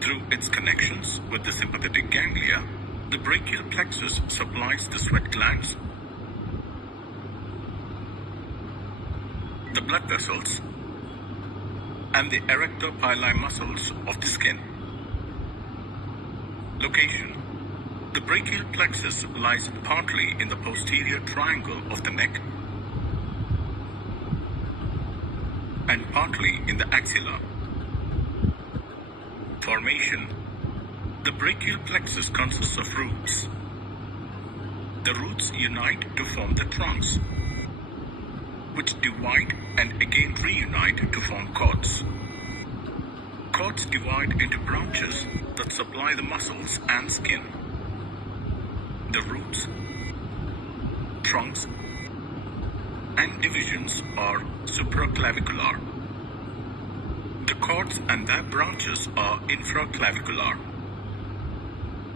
Through its connections with the sympathetic ganglia, the brachial plexus supplies the sweat glands, the blood vessels, and the erector pili muscles of the skin. Location: the brachial plexus lies partly in the posterior triangle of the neck and partly in the axilla. Formation: the brachial plexus consists of roots. The roots unite to form the trunks, which divide and again reunite to form cords. Cords divide into branches that supply the muscles and skin. The roots, trunks, and divisions are supraclavicular. The cords and their branches are infraclavicular.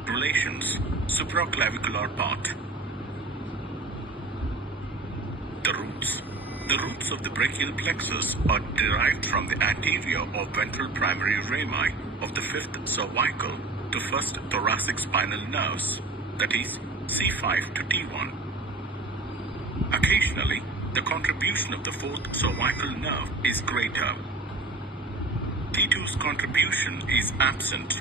Relations: supraclavicular part. The roots of the brachial plexus are derived from the anterior or ventral primary rami of the fifth cervical to first thoracic spinal nerves, that is, C5 to T1. Occasionally, the contribution of the fourth cervical nerve is greater. T2's contribution is absent,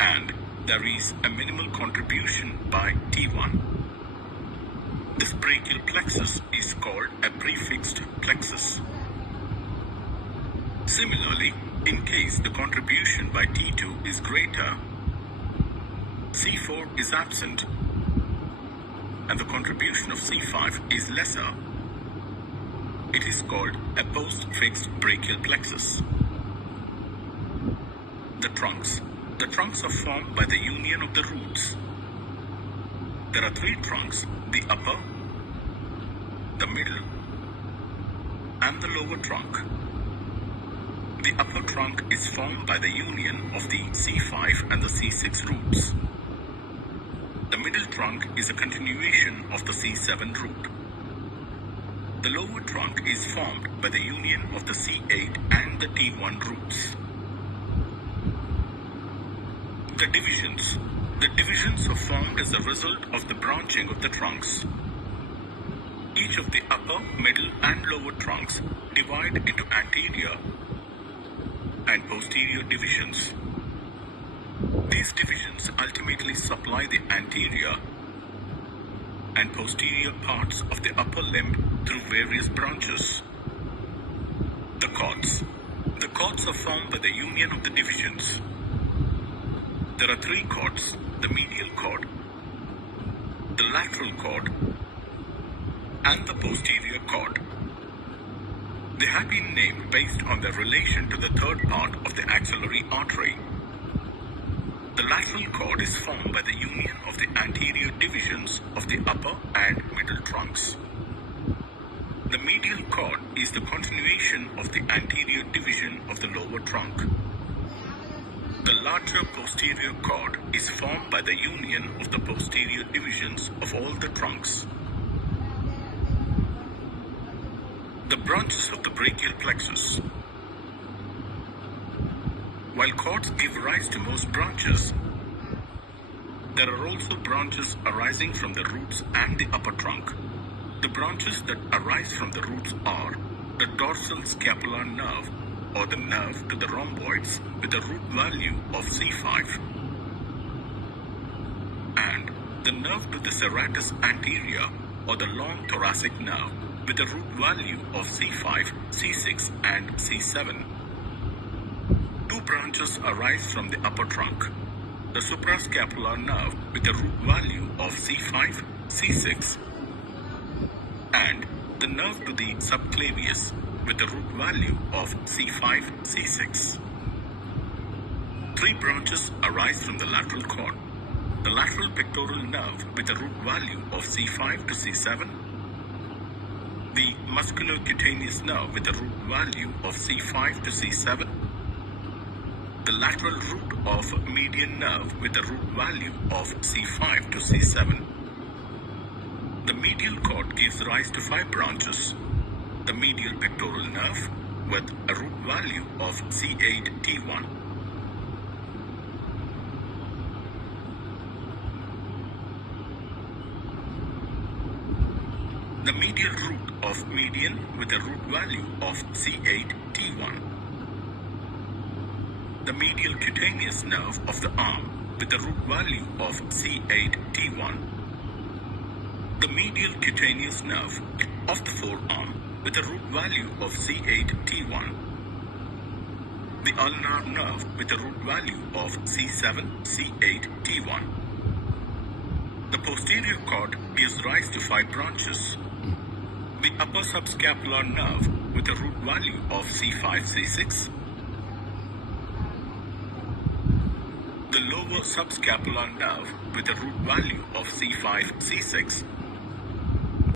and there is a minimal contribution by T1. This brachial plexus is called a prefixed plexus. Similarly, in case the contribution by T2 is greater, C4 is absent, and the contribution of C5 is lesser, it is called a post-fixed brachial plexus. The trunks. The trunks are formed by the union of the roots. There are three trunks: the upper, the middle, and the lower trunk. The upper trunk is formed by the union of the C5 and the C6 roots. The middle trunk is a continuation of the C7 root. The lower trunk is formed by the union of the C8 and the T1 roots. The divisions. The divisions are formed as a result of the branching of the trunks. Each of the upper, middle, and lower trunks divide into anterior and posterior divisions. These divisions ultimately supply the anterior and posterior parts of the upper limb through various branches. The cords. The cords are formed by the union of the divisions. There are three cords: the medial cord, the lateral cord, and the posterior cord. They have been named based on their relation to the third part of the axillary artery. The lateral cord is formed by the union of the anterior divisions of the upper and middle trunks. The medial cord is the continuation of the anterior division of the lower trunk. The larger posterior cord is formed by the union of the posterior divisions of all the trunks. The branches of the brachial plexus. While cords give rise to most branches, there are also branches arising from the roots and the upper trunk. The branches that arise from the roots are the dorsal scapular nerve, or the nerve to the rhomboids with a root value of C5, and the nerve to the serratus anterior, or the long thoracic nerve with a root value of C5, C6, and C7. Two branches arise from the upper trunk: the suprascapular nerve with a root value of C5, C6, and the nerve to the subclavius with a root value of C5, C6. Three branches arise from the lateral cord: the lateral pectoral nerve with a root value of C5 to C7, the musculocutaneous nerve with a root value of C5 to C7, the lateral root of median nerve with a root value of C5 to C7. The medial cord gives rise to five branches: the medial pectoral nerve with a root value of C8 T1, The medial root of median with a root value of C8-T1. The medial cutaneous nerve of the arm with a root value of C8-T1. The medial cutaneous nerve of the forearm with a root value of C8-T1. The ulnar nerve with a root value of C7-C8-T1. The posterior cord gives rise to 5 branches. The upper subscapular nerve with a root value of C5-C6. The lower subscapular nerve with a root value of C5-C6.